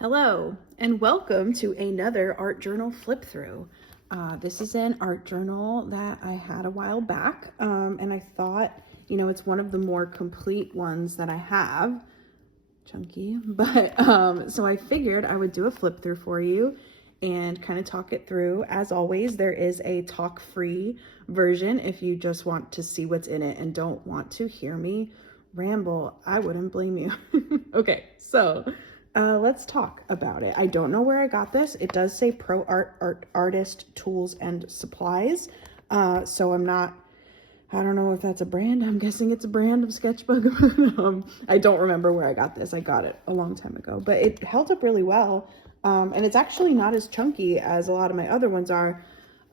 Hello, and welcome to another art journal flip through. This is an art journal that I had a while back, and I thought, it's one of the more complete ones that I have. Chunky, but so I figured I would do a flip through for you and kind of talk it through. As always, there is a talk-free version if you just want to see what's in it and don't want to hear me ramble. I wouldn't blame you. Okay, so let's talk about it. I don't know where I got this. It does say Pro Artist Tools and Supplies. So I don't know if that's a brand. I'm guessing it's a brand of sketchbook. I don't remember where I got this. I got it a long time ago, but it held up really well. And it's actually not as chunky as a lot of my other ones are,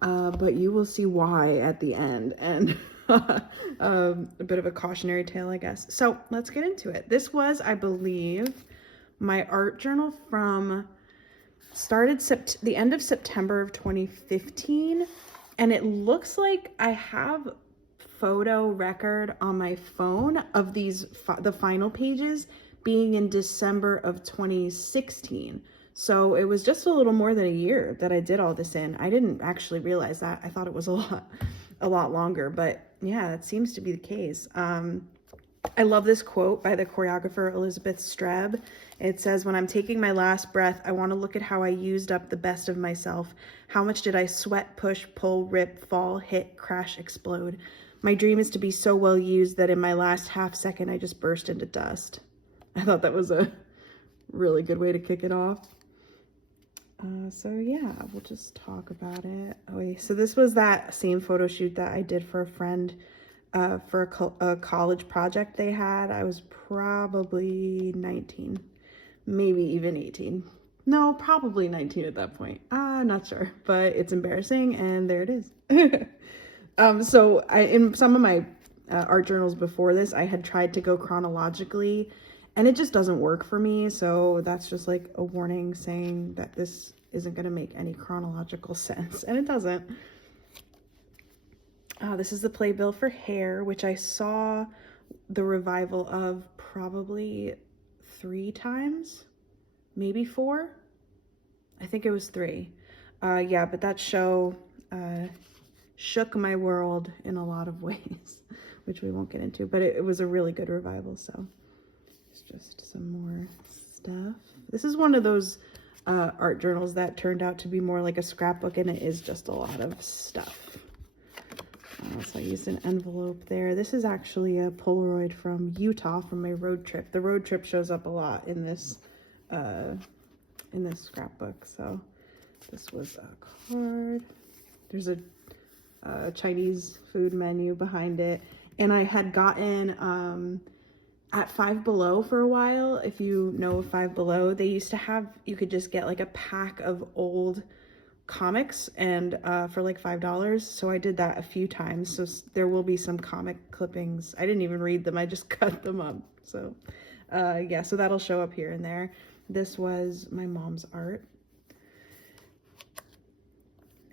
but you will see why at the end. And a bit of a cautionary tale, I guess. So let's get into it. This was, I believe, my art journal started the end of September of 2015. And it looks like I have photo record on my phone of the final pages being in December of 2016. So it was just a little more than a year that I did all this in. I didn't actually realize that. I thought it was a lot longer, but yeah, that seems to be the case. I love this quote by the choreographer Elizabeth Streb. It says, "When I'm taking my last breath, I want to look at how I used up the best of myself. How much did I sweat, push, pull, rip, fall, hit, crash, explode? My dream is to be so well used that in my last half second, I just burst into dust." I thought that was a really good way to kick it off. So yeah, we'll just talk about it. Okay, so this was that same photo shoot that I did for a friend for a college project they had. I was probably 19, maybe even 18. No, probably 19 at that point. Not sure, but it's embarrassing, and there it is. So in some of my art journals before this, I had tried to go chronologically, and it just doesn't work for me. So that's just like a warning saying that this isn't going to make any chronological sense, and it doesn't. This is the playbill for Hair, which I saw the revival of probably 3 times, maybe 4. I think it was 3. Yeah, but that show shook my world in a lot of ways, which we won't get into, but it was a really good revival. So it's just some more stuff. This is one of those art journals that turned out to be more like a scrapbook, and it is just a lot of stuff. So I used an envelope there. This is actually a Polaroid from Utah from my road trip. The road trip shows up a lot in this scrapbook. So this was a card. There's a Chinese food menu behind it, and I had gotten at Five Below for a while. If you know Five Below, they used to have, you could just get like a pack of old comics and for like $5. So I did that a few times. So there will be some comic clippings. I didn't even read them. I just cut them up. So yeah, so that'll show up here and there. This was my mom's art.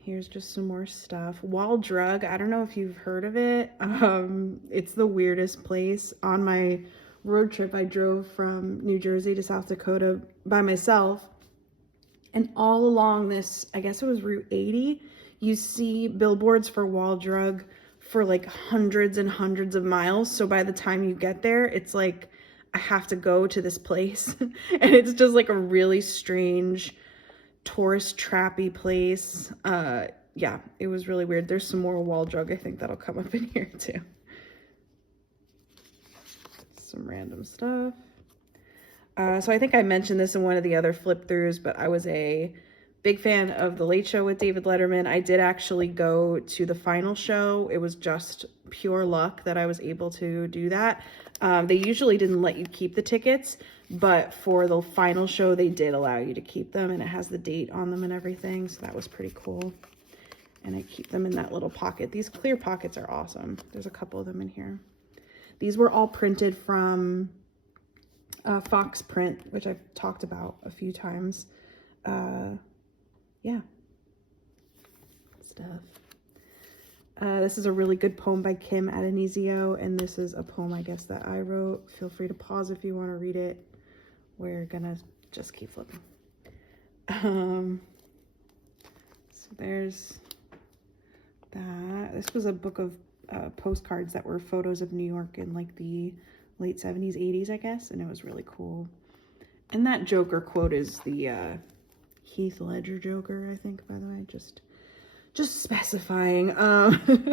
Here's just some more stuff. Wall Drug. I don't know if you've heard of it. It's the weirdest place. On my road trip, I drove from New Jersey to South Dakota by myself. And all along this, I guess it was Route 80, you see billboards for Wall Drug for like hundreds and hundreds of miles. So by the time you get there, it's like, I have to go to this place. And it's just like a really strange tourist trappy place. Yeah, it was really weird. There's some more Wall Drug, I think that'll come up in here too. Some random stuff. So I think I mentioned this in one of the other flip throughs, but I was a big fan of The Late Show with David Letterman. I did actually go to the final show. It was just pure luck that I was able to do that. They usually didn't let you keep the tickets, but for the final show, they did allow you to keep them, and it has the date on them and everything. So that was pretty cool. And I keep them in that little pocket. These clear pockets are awesome. There's a couple of them in here. These were all printed from Fox Print, which I've talked about a few times. Yeah, stuff. This is a really good poem by Kim Adonisio, and this is a poem, I guess, that I wrote. Feel free to pause if you want to read it. We're gonna just keep flipping. So there's that. This was a book of postcards that were photos of New York in like the late 70s, 80s, I guess, and it was really cool. And that Joker quote is the Heath Ledger Joker, I think, by the way, just specifying.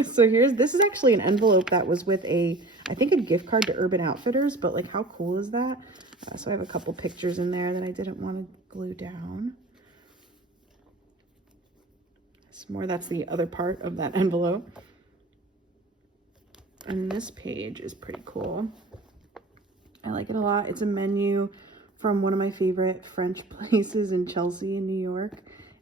So this is actually an envelope that was with I think a gift card to Urban Outfitters, but like how cool is that? So I have a couple pictures in there that I didn't want to glue down. That's the other part of that envelope. And this page is pretty cool. I like it a lot. It's a menu from one of my favorite French places in Chelsea in New York.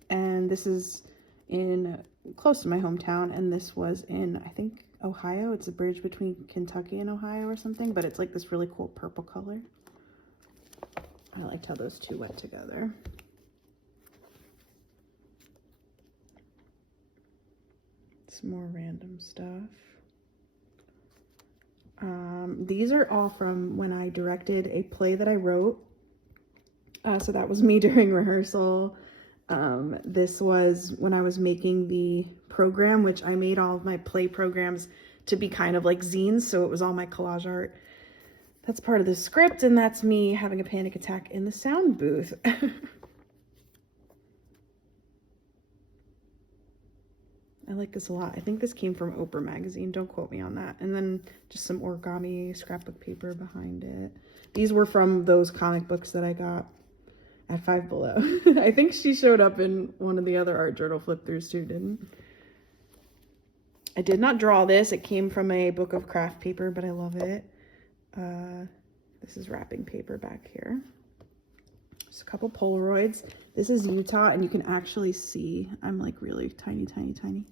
And this is in close to my hometown, and this was in, I think, Ohio. It's a bridge between Kentucky and Ohio or something, but it's like this really cool purple color. I liked how those two went together. Some more random stuff. These are all from when I directed a play that I wrote. So that was me during rehearsal. This was when I was making the program, which I made all of my play programs to be kind of like zines, so it was all my collage art. That's part of the script, and that's me having a panic attack in the sound booth. I like this a lot. I think this came from Oprah magazine. Don't quote me on that. And then just some origami scrapbook paper behind it. These were from those comic books that I got at Five Below. I think she showed up in one of the other art journal flip-throughs too, didn't? I did not draw this. It came from a book of craft paper, but I love it. This is wrapping paper back here. Just a couple Polaroids. This is Utah, and you can actually see I'm like really tiny, tiny, tiny.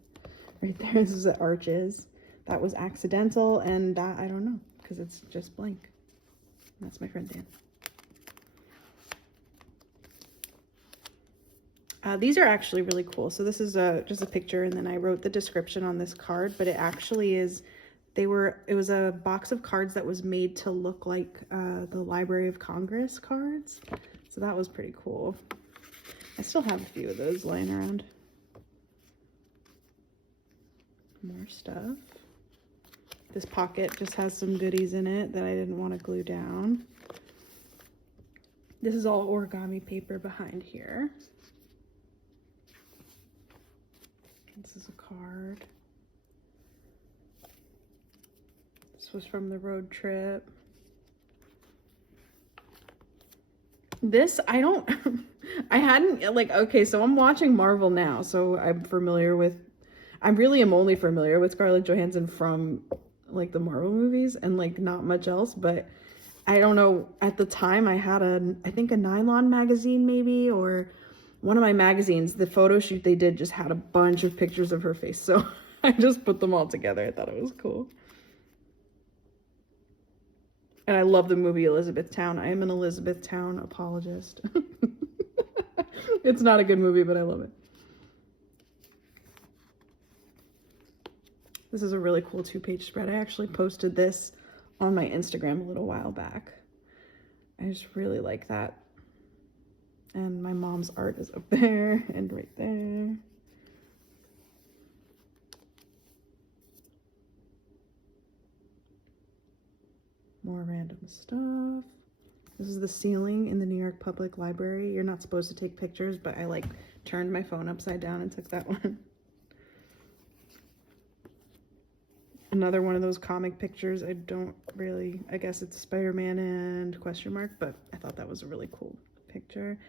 Right there, this is the arches. That was accidental, and that, I don't know, because it's just blank. That's my friend Dan. These are actually really cool. So this is just a picture, and then I wrote the description on this card, but it actually is, it was a box of cards that was made to look like the Library of Congress cards. So that was pretty cool. I still have a few of those lying around. More stuff. This pocket just has some goodies in it that I didn't want to glue down. This is all origami paper behind here. This is a card. This was from the road trip. This, I hadn't, like, okay, so I'm watching Marvel now, so I'm only familiar with Scarlett Johansson from, like, the Marvel movies and, like, not much else, but I don't know, at the time I had I think a Nylon magazine maybe, or one of my magazines, the photo shoot they did just had a bunch of pictures of her face, so I just put them all together. I thought it was cool. And I love the movie Elizabethtown. I am an Elizabethtown apologist. It's not a good movie, but I love it. This is a really cool 2-page spread. I actually posted this on my Instagram a little while back. I just really like that. And my mom's art is up there and right there. More random stuff. This is the ceiling in the New York Public Library. You're not supposed to take pictures, but I like turned my phone upside down and took that one. Another one of those comic pictures. I guess it's Spider-Man and question mark, but I thought that was a really cool picture.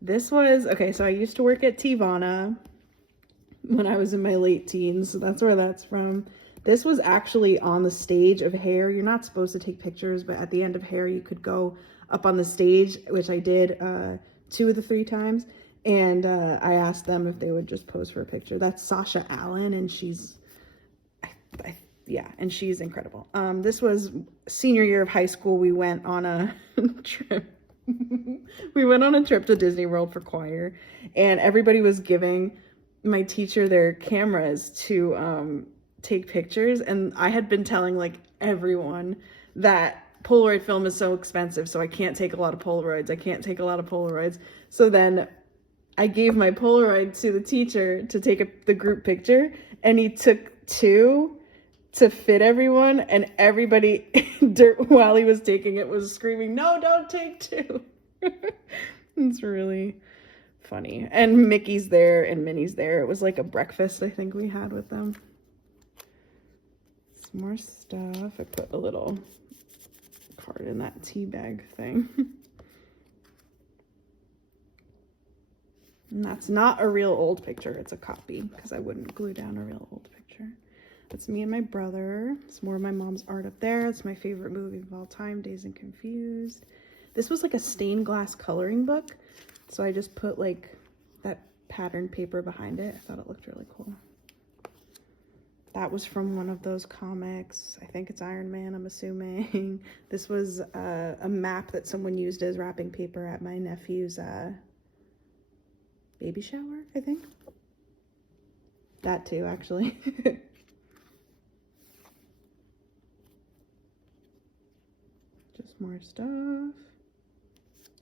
This was, okay, so I used to work at Tivana when I was in my late teens, so that's where that's from. This was actually on the stage of Hair. You're not supposed to take pictures, but at the end of Hair, you could go up on the stage, which I did 2 of the 3 times, and I asked them if they would just pose for a picture. That's Sasha Allen, and she's, yeah, and she's incredible. This was senior year of high school. We went on a trip. We went on a trip to Disney World for choir, and everybody was giving my teacher their cameras to take pictures, and I had been telling like everyone that Polaroid film is so expensive, so I can't take a lot of Polaroids. So then I gave my Polaroid to the teacher to take the group picture, and he took 2 to fit everyone, and everybody while he was taking it was screaming, "No, don't take 2." It's really funny. And Mickey's there and Minnie's there. It was like a breakfast I think we had with them. Some more stuff. I put a little card in that tea bag thing. And that's not a real old picture, it's a copy, because I wouldn't glue down a real old picture. That's me and my brother. It's more of my mom's art up there. It's my favorite movie of all time, Dazed and Confused. This was like a stained glass coloring book, so I just put like that patterned paper behind it. I thought it looked really cool. That was from one of those comics. I think it's Iron Man, I'm assuming. This was a map that someone used as wrapping paper at my nephew's baby shower, I think. That too, actually. Just more stuff.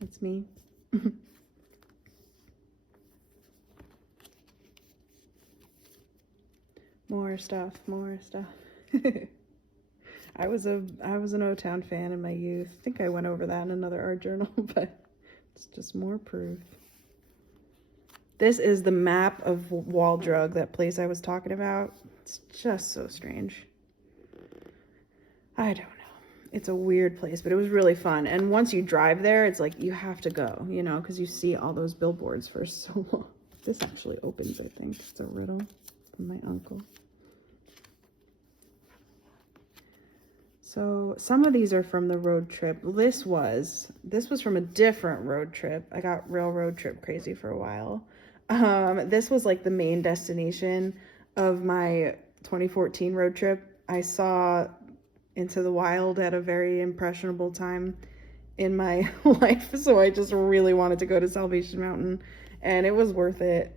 That's me. More stuff, more stuff. I was an O-Town fan in my youth. I think I went over that in another art journal, but it's just more proof. This is the map of Waldrug, that place I was talking about. It's just so strange. I don't know. It's a weird place, but it was really fun. And once you drive there, it's like you have to go, you know, because you see all those billboards for so long. This actually opens, I think. It's a riddle from my uncle. So some of these are from the road trip. This was from a different road trip. I got real road trip crazy for a while. This was like the main destination of my 2014 road trip. I saw Into the Wild at a very impressionable time in my life, so I just really wanted to go to Salvation Mountain, and it was worth it.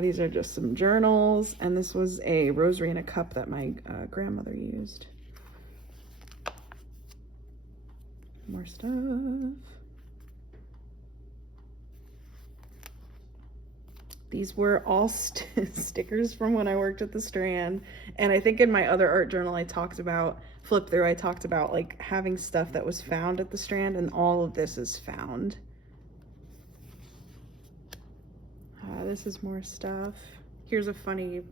These are just some journals, and this was a rosary in a cup that my grandmother used. More stuff. These were all stickers from when I worked at the Strand. And I think in my other art journal I talked about like having stuff that was found at the Strand, and all of this is found. This is more stuff. Here's a funny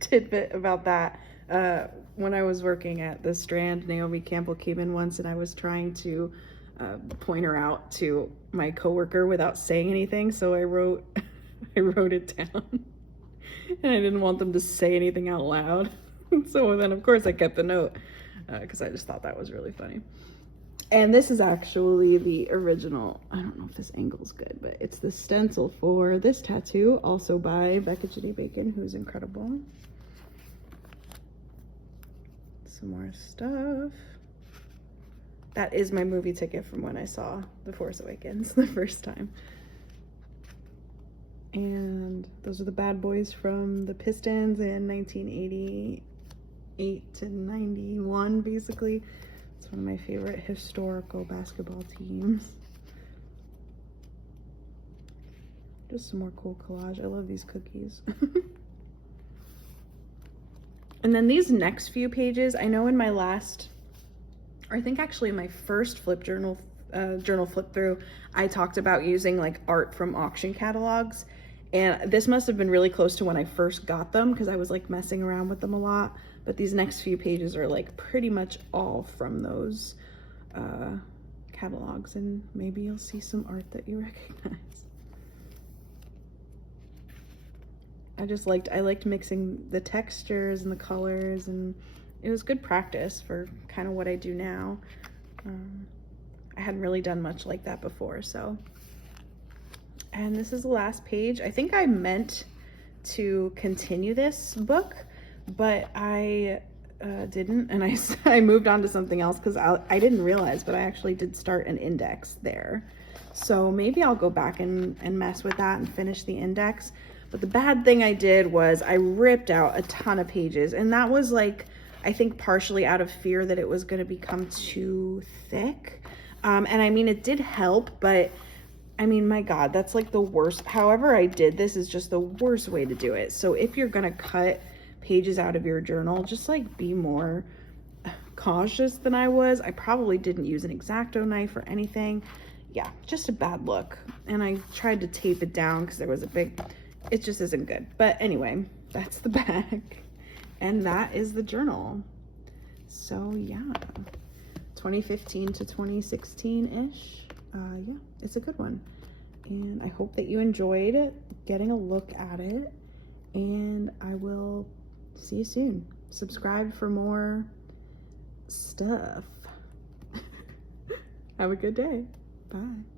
tidbit about that. When I was working at the Strand, Naomi Campbell came in once, and I was trying to point her out to my coworker without saying anything, so I wrote it down. And I didn't want them to say anything out loud. So then, of course, I kept the note because I just thought that was really funny. And this is actually the original. I don't know if this angle's good, but it's the stencil for this tattoo, also by Becca Ginny Bacon, who's incredible. Some more stuff. That is my movie ticket from when I saw The Force Awakens the first time. And those are the bad boys from the Pistons in 1988 to 91, basically. It's one of my favorite historical basketball teams. Just some more cool collage. I love these cookies. And then these next few pages, I know in my last, or I think actually my first flip journal flip through, I talked about using like art from auction catalogs. And this must have been really close to when I first got them, because I was like messing around with them a lot. But these next few pages are like pretty much all from those catalogs, and maybe you'll see some art that you recognize. I liked mixing the textures and the colors, and it was good practice for kind of what I do now. I hadn't really done much like that before, so. And this is the last page. I think I meant to continue this book, but I didn't, and I moved on to something else because I didn't realize, but I actually did start an index there. So maybe I'll go back and mess with that and finish the index. But the bad thing I did was I ripped out a ton of pages, and that was like, I think partially out of fear that it was going to become too thick. And I mean, it did help, but I mean, my God, that's like the worst. However I did this is just the worst way to do it. So if you're gonna cut pages out of your journal, just like be more cautious than I was. I probably didn't use an X-Acto knife or anything. Yeah, just a bad look. And I tried to tape it down because there was a big, it just isn't good. But anyway, that's the bag. And that is the journal. So yeah, 2015 to 2016-ish. Yeah, it's a good one. And I hope that you enjoyed getting a look at it. And I will see you soon. Subscribe for more stuff. Have a good day. Bye.